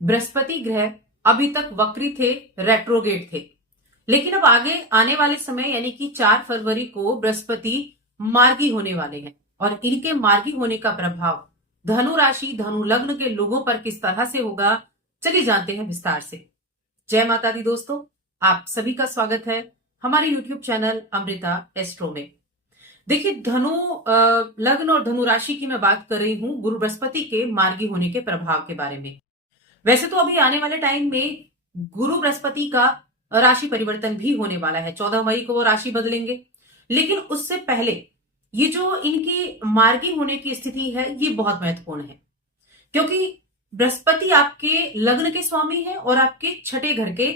बृहस्पति ग्रह अभी तक वक्री थे, रेट्रोगेट थे। लेकिन अब आगे आने वाले समय यानी कि 4 फरवरी को बृहस्पति मार्गी होने वाले हैं और इनके मार्गी होने का प्रभाव धनु राशि, धनु लग्न के लोगों पर किस तरह से होगा, चलिए जानते हैं विस्तार से। जय माता दी दोस्तों, आप सभी का स्वागत है हमारे यूट्यूब चैनल अमृता एस्ट्रो में। देखिए, धनु लग्न और धनु राशि की मैं बात कर रही हूं गुरु बृहस्पति के मार्गी होने के प्रभाव के बारे में। वैसे तो अभी आने वाले टाइम में गुरु बृहस्पति का राशि परिवर्तन भी होने वाला है, 14 मई को वो राशि बदलेंगे। लेकिन उससे पहले ये जो इनकी मार्गी होने की स्थिति है ये बहुत महत्वपूर्ण है, क्योंकि बृहस्पति आपके लग्न के स्वामी है और आपके छठे घर के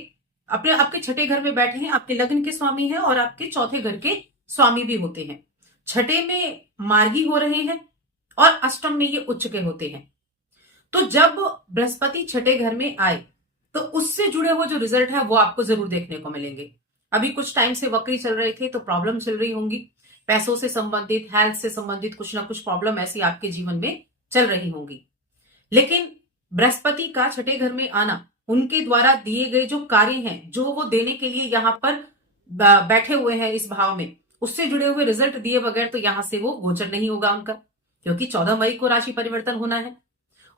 आपके छठे घर में बैठे हैं, आपके लग्न के स्वामी है और आपके चौथे घर के स्वामी भी होते हैं। छठे में मार्गी हो रहे हैं और अष्टम में ये उच्च के होते हैं। तो जब बृहस्पति छठे घर में आए तो उससे जुड़े हुए जो रिजल्ट है वो आपको जरूर देखने को मिलेंगे। अभी कुछ टाइम से वक्री चल रहे थे तो प्रॉब्लम चल रही होंगी, पैसों से संबंधित, हेल्थ से संबंधित कुछ ना कुछ प्रॉब्लम ऐसी आपके जीवन में चल रही होंगी। लेकिन बृहस्पति का छठे घर में आना, उनके द्वारा दिए गए जो कार्य हैं, जो वो देने के लिए यहां पर बैठे हुए हैं इस भाव में, उससे जुड़े हुए रिजल्ट दिए बगैर तो यहां से वो गोचर नहीं होगा उनका, क्योंकि 14 मई को राशि परिवर्तन होना है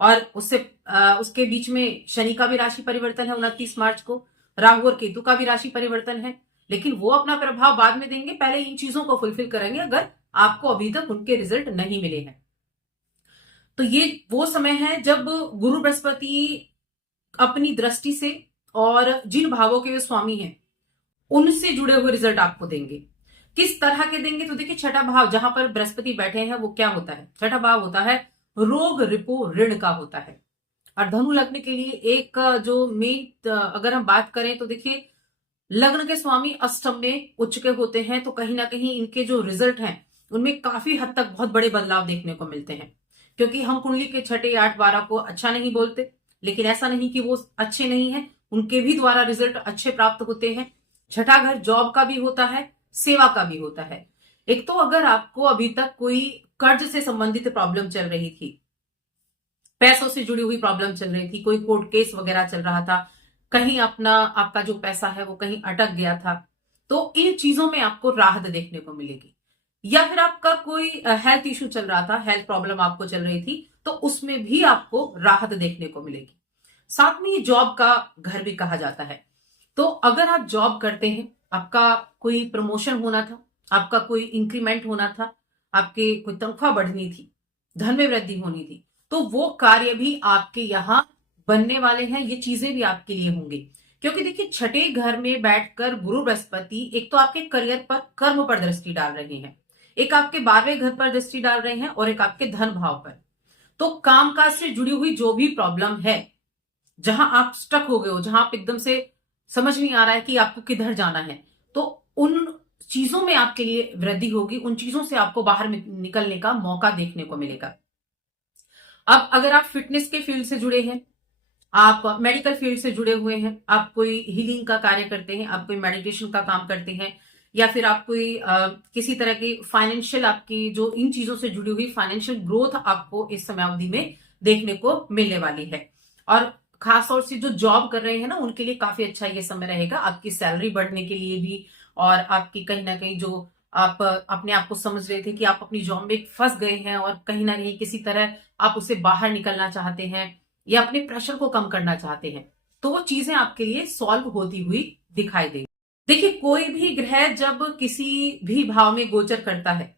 और उसके बीच में शनि का भी राशि परिवर्तन है 29 मार्च को, राहु और केतु का भी राशि परिवर्तन है। लेकिन वो अपना प्रभाव बाद में देंगे, पहले इन चीजों को फुलफिल करेंगे अगर आपको अभी तक उनके रिजल्ट नहीं मिले हैं। तो ये वो समय है जब गुरु बृहस्पति अपनी दृष्टि से और जिन भावों के वे स्वामी हैं उनसे जुड़े हुए रिजल्ट आपको देंगे। किस तरह के देंगे? तो देखिए, छठा भाव जहां पर बृहस्पति बैठे हैं वो क्या होता है? छठा भाव होता है रोग, रिपो, ऋण का होता है। और धनु लग्न के लिए एक जो मेन अगर हम बात करें तो देखिए, लग्न के स्वामी अष्टम में उच्च के होते हैं, तो कहीं ना कहीं इनके जो रिजल्ट हैं उनमें काफी हद तक बहुत बड़े बदलाव देखने को मिलते हैं। क्योंकि हम कुंडली के छठे, 8, 12 को अच्छा नहीं बोलते, लेकिन ऐसा नहीं कि वो अच्छे नहीं है, उनके भी द्वारा रिजल्ट अच्छे प्राप्त होते हैं। छठा घर जॉब का भी होता है, सेवा का भी होता है। एक तो अगर आपको अभी तक कोई कर्ज से संबंधित प्रॉब्लम चल रही थी, पैसों से जुड़ी हुई प्रॉब्लम चल रही थी, कोई कोर्ट केस वगैरह चल रहा था, कहीं आपका जो पैसा है वो कहीं अटक गया था, तो इन चीजों में आपको राहत देखने को मिलेगी। या फिर आपका कोई हेल्थ इश्यू चल रहा था, हेल्थ प्रॉब्लम आपको चल रही थी, तो उसमें भी आपको राहत देखने को मिलेगी। साथ में ये जॉब का घर भी कहा जाता है। तो अगर आप जॉब करते हैं, आपका कोई प्रमोशन होना था, आपका कोई इंक्रीमेंट होना था, आपके कोई तनख्वाह बढ़नी थी, धन में वृद्धि होनी थी, तो वो कार्य भी आपके यहां बनने वाले हैं। ये चीजें भी आपके लिए होंगी, क्योंकि देखिए, छठे घर में बैठकर गुरु बृहस्पति एक तो आपके करियर पर, कर्म पर दृष्टि डाल रहे हैं, एक आपके 12वें घर पर दृष्टि डाल रहे हैं और एक आपके धन भाव पर। तो कामकाज से जुड़ी हुई जो भी प्रॉब्लम है, जहां आप स्टक हो गए हो, जहां आप एकदम से समझ नहीं आ रहा है कि आपको किधर जाना है, तो उन चीजों में आपके लिए वृद्धि होगी, उन चीजों से आपको बाहर निकलने का मौका देखने को मिलेगा। अब अगर आप फिटनेस के फील्ड से जुड़े हैं, आप मेडिकल फील्ड से जुड़े हुए हैं, आप कोई हीलिंग का कार्य करते हैं, आप कोई मेडिटेशन का काम करते हैं, या फिर आप कोई किसी तरह की फाइनेंशियल, आपकी जो इन चीजों से जुड़ी हुई फाइनेंशियल ग्रोथ आपको इस समयावधि में देखने को मिलने वाली है। और खासतौर से जो जॉब कर रहे हैं ना, उनके लिए काफी अच्छा ये समय रहेगा, आपकी सैलरी बढ़ने के लिए भी, और आपकी कहीं ना कहीं जो आप अपने आप को समझ रहे थे कि आप अपनी जॉब में फंस गए हैं और कहीं ना कहीं किसी तरह आप उससे बाहर निकलना चाहते हैं या अपने प्रेशर को कम करना चाहते हैं, तो वो चीजें आपके लिए सॉल्व होती हुई दिखाई देगी। देखिए, कोई भी ग्रह जब किसी भी भाव में गोचर करता है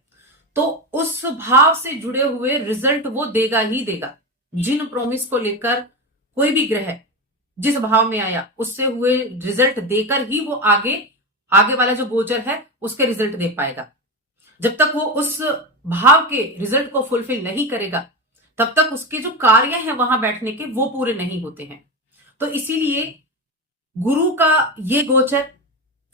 तो उस भाव से जुड़े हुए रिजल्ट वो देगा ही देगा। जिन प्रोमिस को लेकर कोई भी ग्रह जिस भाव में आया, उससे हुए रिजल्ट देकर ही वो आगे वाला जो गोचर है उसके रिजल्ट दे पाएगा। जब तक वो उस भाव के रिजल्ट को फुलफिल नहीं करेगा, तब तक उसके जो कार्य हैं वहां बैठने के, वो पूरे नहीं होते हैं। तो इसीलिए गुरु का ये गोचर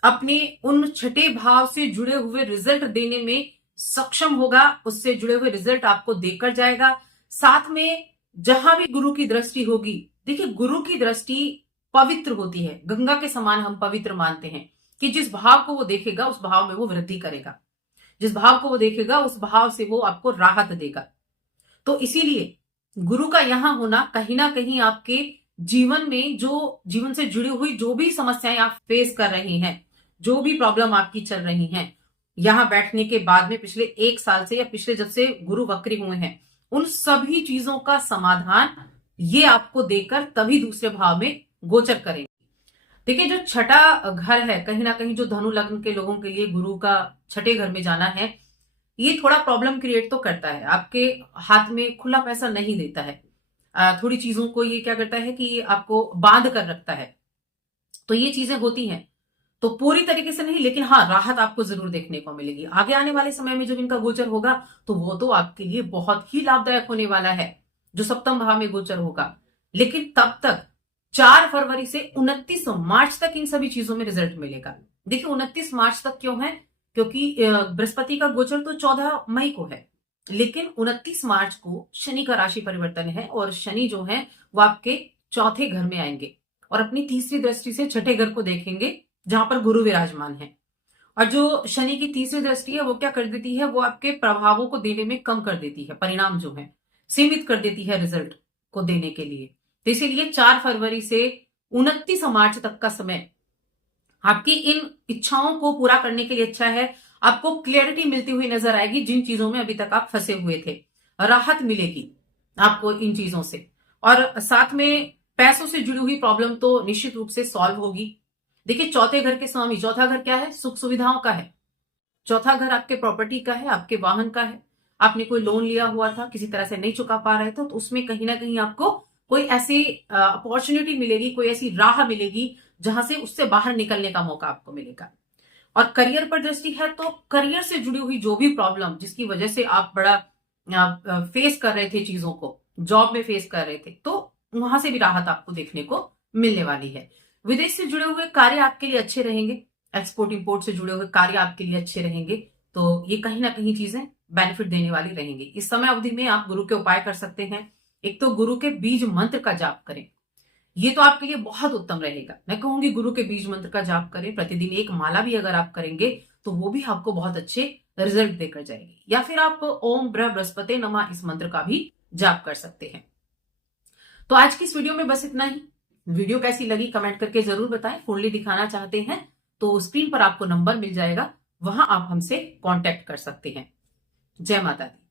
अपने उन छठे भाव से जुड़े हुए रिजल्ट देने में सक्षम होगा, उससे जुड़े हुए रिजल्ट आपको देकर जाएगा। साथ में जहां भी गुरु की दृष्टि होगी, देखिए, गुरु की दृष्टि पवित्र होती है, गंगा के समान हम पवित्र मानते हैं कि जिस भाव को वो देखेगा उस भाव में वो वृद्धि करेगा, जिस भाव को वो देखेगा उस भाव से वो आपको राहत देगा। तो इसीलिए गुरु का यहां होना कहीं ना कहीं आपके जीवन में जो जीवन से जुड़ी हुई जो भी समस्याएं आप फेस कर रही हैं, जो भी प्रॉब्लम आपकी चल रही हैं, यहां बैठने के बाद में पिछले 1 साल से या पिछले जब से गुरु वक्री हुए हैं, उन सभी चीजों का समाधान ये आपको देकर तभी दूसरे भाव में गोचर करेंगे। देखिए, जो छठा घर है, कहीं ना कहीं जो धनु लग्न के लोगों के लिए गुरु का छठे घर में जाना है, ये थोड़ा प्रॉब्लम क्रिएट तो करता है। आपके हाथ में खुला पैसा नहीं देता है, थोड़ी चीजों को ये क्या करता है कि आपको बांध कर रखता है। तो ये चीजें होती हैं, तो पूरी तरीके से नहीं, लेकिन हाँ, राहत आपको जरूर देखने को मिलेगी। आगे आने वाले समय में जब इनका गोचर होगा तो वो तो आपके लिए बहुत ही लाभदायक होने वाला है, जो सप्तम भाव में गोचर होगा। लेकिन तब तक 4 फरवरी से 29 मार्च तक इन सभी चीजों में रिजल्ट मिलेगा। देखिए, 29 मार्च तक क्यों है? क्योंकि बृहस्पति का गोचर तो 14 मई को है, लेकिन 29 मार्च को शनि का राशि परिवर्तन है, और शनि जो है वो आपके चौथे घर में आएंगे और अपनी तीसरी दृष्टि से छठे घर को देखेंगे, जहां पर गुरु विराजमान है। और जो शनि की तीसरी दृष्टि है वो क्या कर देती है? वो आपके प्रभावों को देने में कम कर देती है, परिणाम जो है सीमित कर देती है रिजल्ट को देने के लिए। तो इसीलिए 4 फरवरी से 29 मार्च तक का समय आपकी इन इच्छाओं को पूरा करने के लिए अच्छा है। आपको क्लियरिटी मिलती हुई नजर आएगी, जिन चीजों में अभी तक आप फंसे हुए थे, राहत मिलेगी आपको इन चीजों से। और साथ में पैसों से जुड़ी हुई प्रॉब्लम तो निश्चित रूप से सॉल्व होगी। देखिए, चौथे घर के स्वामी, चौथा घर क्या है? सुख सुविधाओं का है। चौथा घर आपके प्रॉपर्टी का है, आपके वाहन का है। आपने कोई लोन लिया हुआ था, किसी तरह से नहीं चुका पा रहे थे, तो उसमें कहीं ना कहीं आपको कोई ऐसी अपॉर्चुनिटी मिलेगी, कोई ऐसी राह मिलेगी जहां से उससे बाहर निकलने का मौका आपको मिलेगा। और करियर पर दृष्टि है तो करियर से जुड़ी हुई जो भी प्रॉब्लम जिसकी वजह से आप बड़ा फेस कर रहे थे चीजों को, जॉब में फेस कर रहे थे, तो वहां से भी राहत आपको देखने को मिलने वाली है। विदेश से जुड़े हुए कार्य आपके लिए अच्छे रहेंगे, एक्सपोर्ट इंपोर्ट से जुड़े हुए कार्य आपके लिए अच्छे रहेंगे। तो ये कहीं ना कहीं चीजें बेनिफिट देने वाली रहेंगी। इस समय अवधि में आप गुरु के उपाय कर सकते हैं। एक तो गुरु के बीज मंत्र का जाप करें, ये तो आपके लिए बहुत उत्तम रहेगा। मैं कहूंगी गुरु के बीज मंत्र का जाप करें, प्रतिदिन एक माला भी अगर आप करेंगे तो वो भी आपको बहुत अच्छे रिजल्ट देकर जाएगी। या फिर आप ओम बृहस्पति नमः इस मंत्र का भी जाप कर सकते हैं। तो आज की इस वीडियो में बस इतना ही। वीडियो कैसी लगी कमेंट करके जरूर बताएं। कुंडली दिखाना चाहते हैं तो स्क्रीन पर आपको नंबर मिल जाएगा, वहां आप हमसे कांटेक्ट कर सकते हैं। जय माता दी।